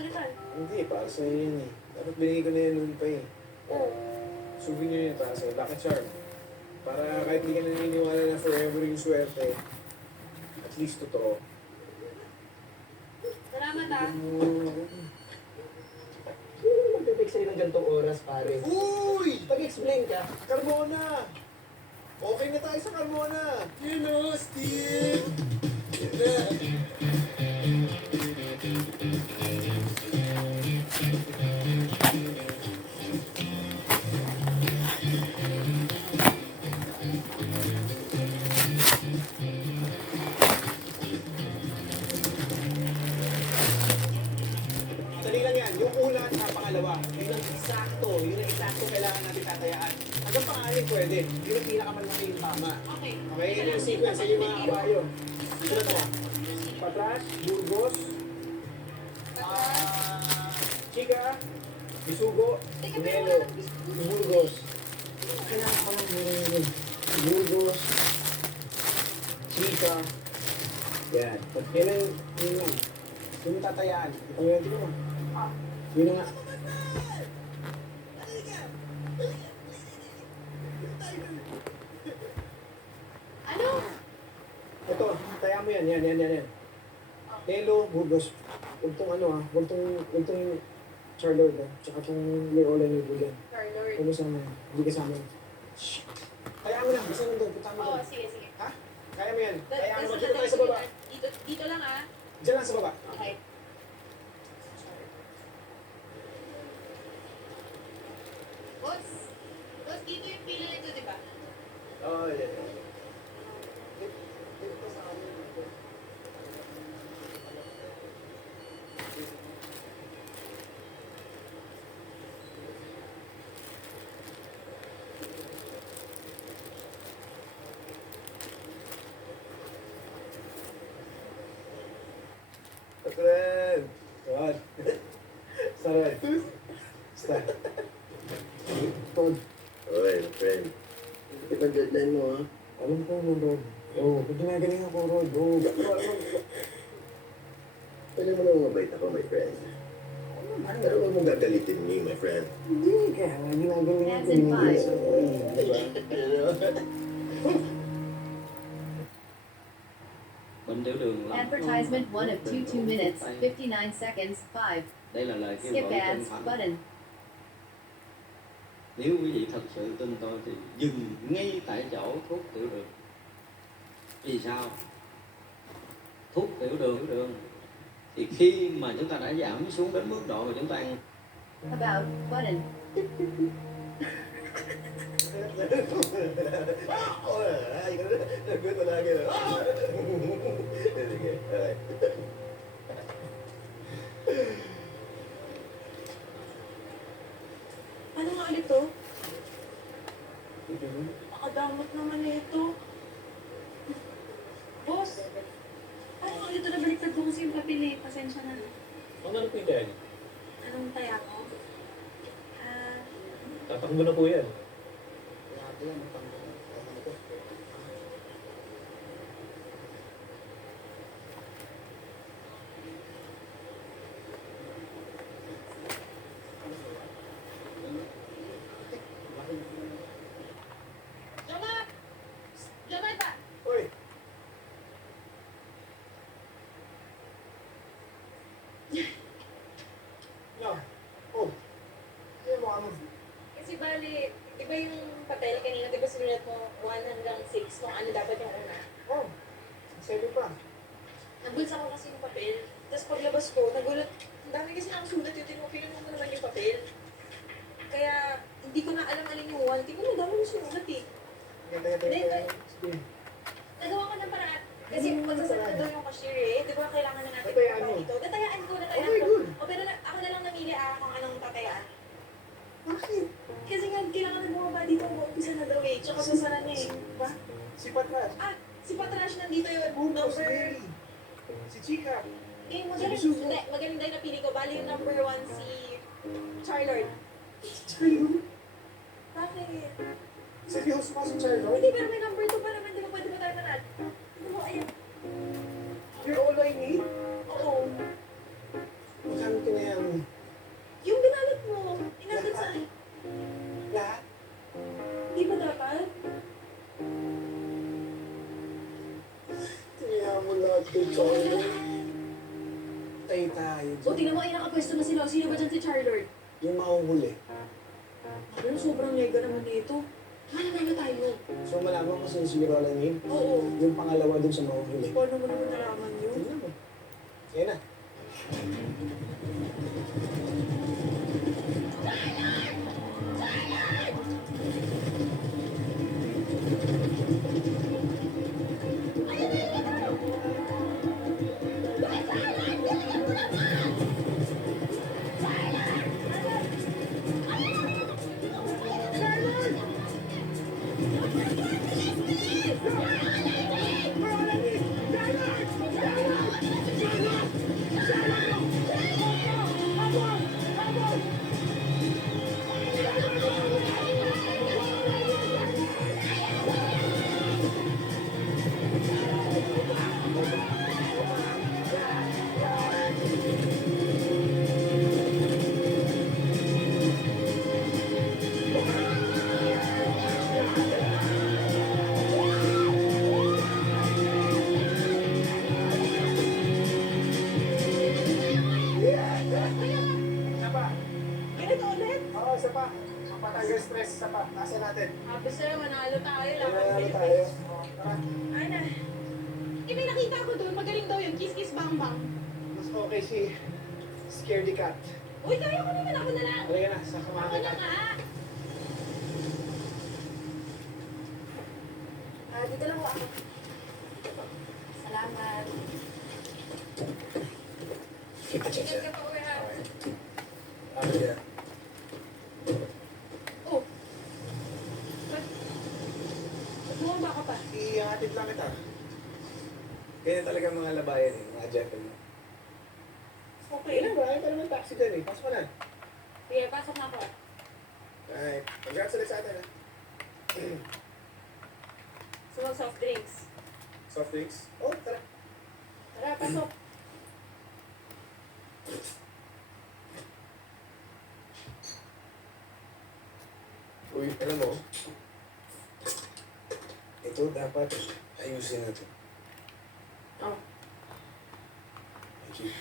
palitan. Hindi, para sa'yo yun eh. Dapat binigay ko na yan noon pa eh. Oo. Souvenir yun para sa'yo. Lucky charm. Para kahit di ka naniniwala na forever yung swerte, at least totoo. Salamat ah. Mag-text sa'yo ng ganitong oras, pare. Uy! Pag-explain ka. Carmona! Okay na tayo sa Carmona! Yun o, Steve! Yun na! Dali lang yan. Yung una at saka pangalawa, yun ang eksakto kailangan natin tatayaan. Hanggang pangalan pwede. Yun ang pinakamalaki yung tama. Okay. Okay, yun yung sequence, yun yung mga kabayo. Sino to? Patras, Burgos, Chica, Bisugo, Teka, pero Sinelo, wala nang biscuit. Burgos. Kailangan ko lang meron. Burgos, Chica, yan. Yan ang, yun lang. Yun yung tatayaan. Ito yung tingin mo. Yun na nga. Ano? Ito, taya mo yan. Yan. Telo, Burgos. Huwag tong ano ah. Huwag tong Charlotte ah. Tsaka tong Leola ni Bulan. Charlotte. Ano sa mga, hindi kasama. Shh. Kaya mo lang. Basta nandun. Punta mo Oo, doon. sige. Ha? Kaya mo yan. Kaya mo. Basta Magkita tayo sa baba. Dito lang ah. Diyan lang sa baba. Okay. Boss, dito yung pila nito, di ba? Oh, yeah. Friend! God. Sarap. Basta. Tod. Okay, friend. Ito ang deadline mo, ha? Alam ko mo, Rod. Oo, pag ginagaling ako, Rod. Oo, Pwede mo naman mabait ako, my friend. Pero huwag mong gagalitin me, my friend. Hindi ka. Ginagaling ako. That's in five. Diba? Bệnh tiểu đường lắm. Advertisement 1 of 2 minutes, 59 seconds, 5. Đây là lời kêu Skip gọi chân ads thành. button. Nếu quý vị thật sự tin tôi thì dừng ngay tại chỗ thuốc tiểu đường. Vì sao? Thuốc tiểu đường thì khi mà chúng ta đã giảm xuống đến mức độ mà chúng ta ăn About button. Ay, nagkwento lagi. Sige, alright. Ano nga ulit to? Nakadamot naman ito. Boss, ano nga ulit to? Nabaliktad ko kasi yung papel eh. Pasensya na. Ano po yan? Anong taya ko? Tatakbo na po yan. Jonathan! Uy! No. Oh. Ano mo ano? Kasi bali, di ba yung papel kanina, di ba sinulat mo 1 hanggang 6 kung ano dapat yung una? Oh. Sabi pa. Nagbulsa ko kasi yung papel. Tapos paglabas ko, nagulat. Ang dami kasi nakasulat yung tinupilin mo naman yung papel. Kaya, hindi ko na alam alin yung 1. Tingnan mo, dami mo sinulat eh. Sige. Nagawa ko ng paraan. Kasi magsasend daw yung cashier eh. Di ba kailangan na natin Tatayaan mo. ito? Tatayaan ko. Okay, good. O pero ako na lang namili kung anong tatayaan. Bakit? Kasi nga, kailangan na bumaba dito ang umpisa na daw eh. Tsaka sasara na eh. Ba? Si Patras. Si Patrash nandito yun. Burgos, Number... Mary. Si Chica. Eh, magaling. Bisugo. Hindi, maganda yung napili ko. Bali yung number 1 si Charlotte. Charlotte? Bakit? Seryoso pa si Charlotte? Hindi, pero may number 2 pa naman. Di ba pwede ba tayo manal? Ano mo, ayan. You're all I need? Oo. Magkano ginamit ko na yan. Yung binalot mo, inagad sa... Lahat? Hindi ba dapat? Kaya mo lahat ko, Charlotte. Tayo tayo. O, tingnan mo, ay nakapwesto na sila. Sino ba dyan si Charlotte? Yung mahuhuli. Ano, sobrang lega naman nito. Mananalo tayo. So malaman mo kung sino lang yun? Oo. Yung pangalawa dun sa mahuhuli. Paano mo naman nalaman yun? Tingnan mo. Yan na. Isa pa. Ganito ulit? Oo, isa pa. Mapatay yung stress. Isa pa. Nasa natin. Happy sir, manalo tayo. Nanalo tayo. Tara. Ay na. Eh, may nakita ko doon. Magaling daw yun. Kiss, kiss, bang, bang. Mas okay si Scaredy Cat. Uy, kaya ko naman. Ako na lang. Halika na, sa Ako kamaka na ka. nga. Dito lang ako. Salamat. Ingat ka pa, kuya. Ano yan? Oh. Ba't bumaba ka pa? Ihatid lang kita. Ganyan talaga mga labayan eh, mga gentlemen. Okay. Ilan ba? Ay, naman taxi din eh. Pasok mo na. Sige, pasok na ako. Alright. Congrats ulit sa atin ha. So, soft drinks. Soft drinks? Oh, tara. Tara, pasok. Uy, alam mo, ito dapat ayusin natin. Oh. Thank you.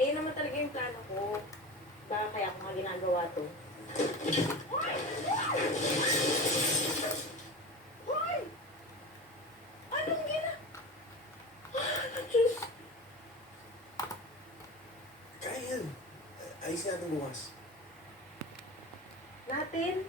Eh, naman talaga yung plano ko. Baka kaya ako nga ginagawa to. Hoy! Anong Diyos! Kaya yan. Ayusin natin bukas. Natin?